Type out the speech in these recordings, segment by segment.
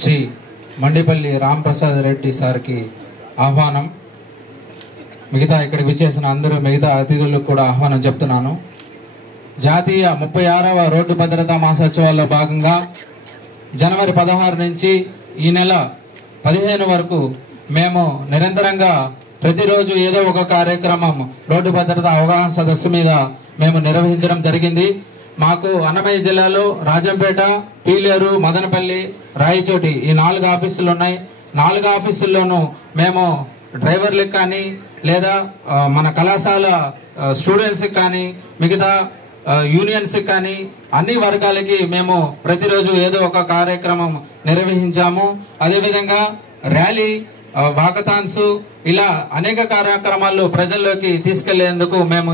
శ్రీ మండిపల్లి రాంప్రసాద్ రెడ్డి సార్కి ఆహ్వానం. మిగతా ఇక్కడికి విచ్చేసిన అందరూ మిగతా అతిథులకు కూడా ఆహ్వానం చెప్తున్నాను. జాతీయ 36వ రోడ్డు భద్రతా మాసోత్సవాల్లో భాగంగా జనవరి 16 నుంచి ఈ నెల 15 వరకు మేము నిరంతరంగా ప్రతిరోజు ఏదో ఒక కార్యక్రమం రోడ్డు భద్రతా అవగాహన సదస్సు మీద మేము నిర్వహించడం జరిగింది. మాకు అన్నమయ్య జిల్లాలో రాజంపేట, పీలేరు, మదనపల్లి, రాయచోటి ఈ 4 ఆఫీసులు ఉన్నాయి. 4 ఆఫీసుల్లోనూ మేము డ్రైవర్లకు కానీ లేదా మన కళాశాల స్టూడెంట్స్కి కానీ మిగతా యూనియన్స్కి కానీ అన్ని వర్గాలకి మేము ప్రతిరోజు ఏదో ఒక కార్యక్రమం నిర్వహించాము. అదేవిధంగా ర్యాలీ, వాకథాన్స్ ఇలా అనేక కార్యక్రమాలు ప్రజల్లోకి తీసుకెళ్లేందుకు మేము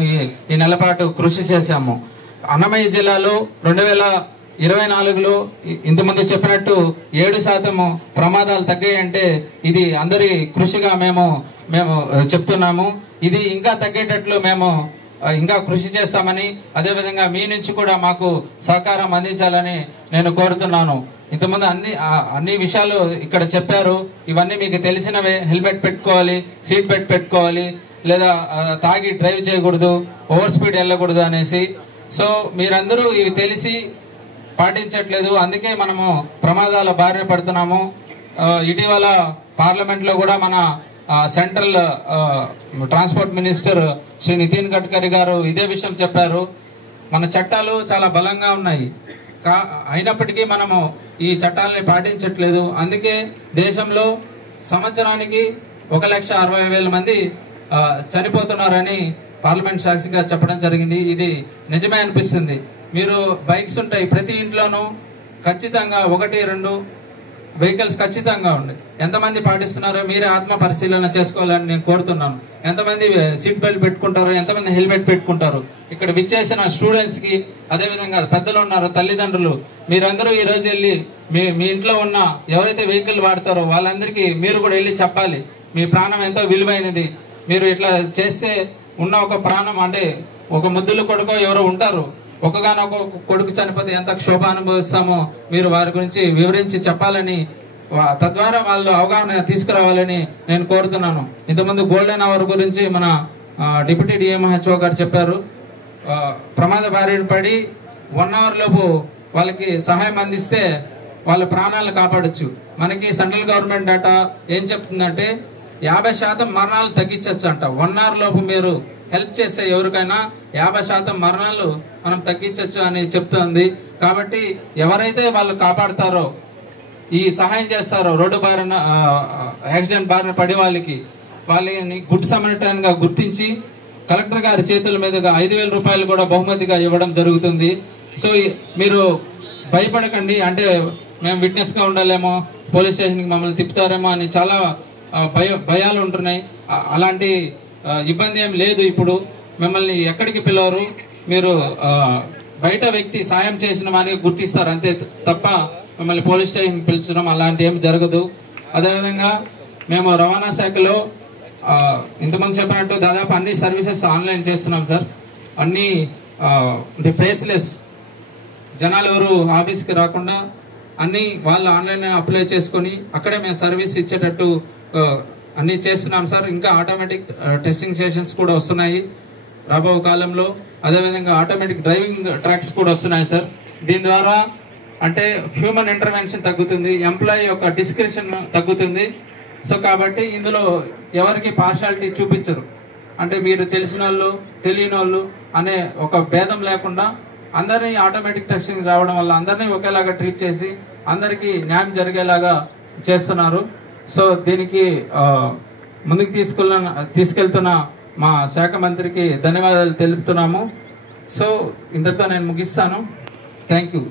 ఈ నెల పాటు కృషి చేశాము. అన్నమయ్య జిల్లాలో 2024లో ఇంతకుముందు చెప్పినట్టు 7% ప్రమాదాలు తగ్గాయంటే ఇది అందరి కృషిగా మేము చెప్తున్నాము. ఇది ఇంకా తగ్గేటట్లు మేము ఇంకా కృషి చేస్తామని, అదేవిధంగా మీ నుంచి కూడా మాకు సహకారం అందించాలని నేను కోరుతున్నాను. ఇంతకుముందు అన్ని విషయాలు ఇక్కడ చెప్పారు. ఇవన్నీ మీకు తెలిసినవే. హెల్మెట్ పెట్టుకోవాలి, సీట్ బెల్ట్ పెట్టుకోవాలి, లేదా తాగి డ్రైవ్ చేయకూడదు, ఓవర్ స్పీడ్ వెళ్ళకూడదు అనేసి. సో మీరందరూ ఇవి తెలిసి పాటించట్లేదు, అందుకే మనము ప్రమాదాల బారిన పడుతున్నాము. ఇటీవల పార్లమెంట్లో కూడా మన central transport minister Shri Nitin Gadkari గారు ఇదే విషయం చెప్పారు. మన చట్టాలు చాలా బలంగా ఉన్నాయి, అయినప్పటికీ మనము ఈ చట్టాలని పాటించట్లేదు. అందుకే దేశంలో సంవత్సరానికి 1,60,000 మంది చనిపోతున్నారని పార్లమెంట్ సాక్షిగా చెప్పడం జరిగింది. ఇది నిజమే అనిపిస్తుంది. మీరు బైక్స్ ఉంటాయి, ప్రతి ఇంట్లోనూ ఖచ్చితంగా 1-2 వెహికల్స్ ఖచ్చితంగా ఉన్నాయి. ఎంతమంది పాటిస్తున్నారో మీరే ఆత్మ పరిశీలన చేసుకోవాలని నేను కోరుతున్నాను. ఎంతమంది సీట్ బెల్ట్ పెట్టుకుంటారో, ఎంతమంది హెల్మెట్ పెట్టుకుంటారు. ఇక్కడ విచ్చేసిన స్టూడెంట్స్కి, అదేవిధంగా పెద్దలు ఉన్నారు, తల్లిదండ్రులు, మీరందరూ ఈరోజు వెళ్ళి మీ ఇంట్లో ఉన్న ఎవరైతే వెహికల్ వాడతారో వాళ్ళందరికీ మీరు కూడా వెళ్ళి చెప్పాలి, మీ ప్రాణం ఎంతో విలువైనది. మీరు ఇట్లా చేస్తే ఉన్న ఒక ప్రాణం, అంటే ఒక ముద్దులు కొడుకో ఎవరో ఉంటారు, ఒకగానొక కొడుకు చనిపోతే ఎంత క్షోభ అనుభవిస్తామో మీరు వారి గురించి వివరించి చెప్పాలని, తద్వారా వాళ్ళు అవగాహన తీసుకురావాలని నేను కోరుతున్నాను. ఇంతకుముందు గోల్డెన్ అవర్ గురించి మన డిప్యూటీ డిఎంహెచ్ఓ గారు చెప్పారు. ప్రమాద బారిన పడి 1 అవర్ లోపు వాళ్ళకి సహాయం అందిస్తే వాళ్ళ ప్రాణాలను కాపాడచ్చు. మనకి సెంట్రల్ గవర్నమెంట్ డేటా ఏం చెప్తుందంటే 50% మరణాలు తగ్గించవచ్చు అంట. 1 అవర్ లోపు మీరు హెల్ప్ చేస్తే ఎవరికైనా 50% మరణాలు మనం తగ్గించవచ్చు అని చెప్తుంది. కాబట్టి ఎవరైతే వాళ్ళు కాపాడతారో, ఈ సహాయం చేస్తారో, రోడ్డు బారిన యాక్సిడెంట్ బారిన పడి వాళ్ళని గుడ్ సమరిటన్ గా గుర్తించి కలెక్టర్ గారి చేతుల మీదుగా 5,000 రూపాయలు కూడా బహుమతిగా ఇవ్వడం జరుగుతుంది. సో మీరు భయపడకండి. అంటే మేము విట్నెస్ గా ఉండాలేమో, పోలీస్ స్టేషన్కి మమ్మల్ని తిప్పుతారేమో అని చాలా భయాలు ఉంటున్నాయి. అలాంటి ఇబ్బంది ఏం లేదు. ఇప్పుడు మిమ్మల్ని ఎక్కడికి పిలవరు, మీరు బయట వ్యక్తి సాయం చేసిన వారికి గుర్తిస్తారు అంతే తప్ప మిమ్మల్ని పోలీస్ స్టేషన్కి పిలిచడం అలాంటి ఏమి జరగదు. అదేవిధంగా మేము రవాణా శాఖలో ఇంతకుముందు చెప్పినట్టు దాదాపు అన్ని సర్వీసెస్ ఆన్లైన్ చేస్తున్నాం సార్. అన్నీ అంటే ఫేస్లెస్, జనాలు ఎవరు ఆఫీస్కి రాకుండా అన్నీ వాళ్ళు ఆన్లైన్ అప్లై చేసుకొని అక్కడే మేము సర్వీస్ ఇచ్చేటట్టు అన్నీ చేస్తున్నాం సార్. ఇంకా ఆటోమేటిక్ టెస్టింగ్ స్టేషన్స్ కూడా వస్తున్నాయి రాబో కాలంలో. అదేవిధంగా ఆటోమేటిక్ డ్రైవింగ్ ట్రాక్స్ కూడా వస్తున్నాయి సార్. దీని ద్వారా అంటే హ్యూమన్ ఇంటర్వెన్షన్ తగ్గుతుంది, ఎంప్లాయీ యొక్క డిస్క్రిప్షన్ తగ్గుతుంది. సో కాబట్టి ఇందులో ఎవరికి పార్షాలిటీ చూపించరు. అంటే మీరు తెలిసిన వాళ్ళు, తెలియని వాళ్ళు అనే ఒక భేదం లేకుండా అందరినీ ఆటోమేటిక్ టెస్టింగ్ రావడం వల్ల అందరినీ ఒకేలాగా ట్రీట్ చేసి అందరికీ న్యాయం జరిగేలాగా చేస్తున్నారు. సో దీనికి ముందుకు తీసుకెళ్తున్న మా శాఖ మంత్రికి ధన్యవాదాలు తెలుపుతున్నాము. సో ఇంతతో నేను ముగిస్తాను. Thank you.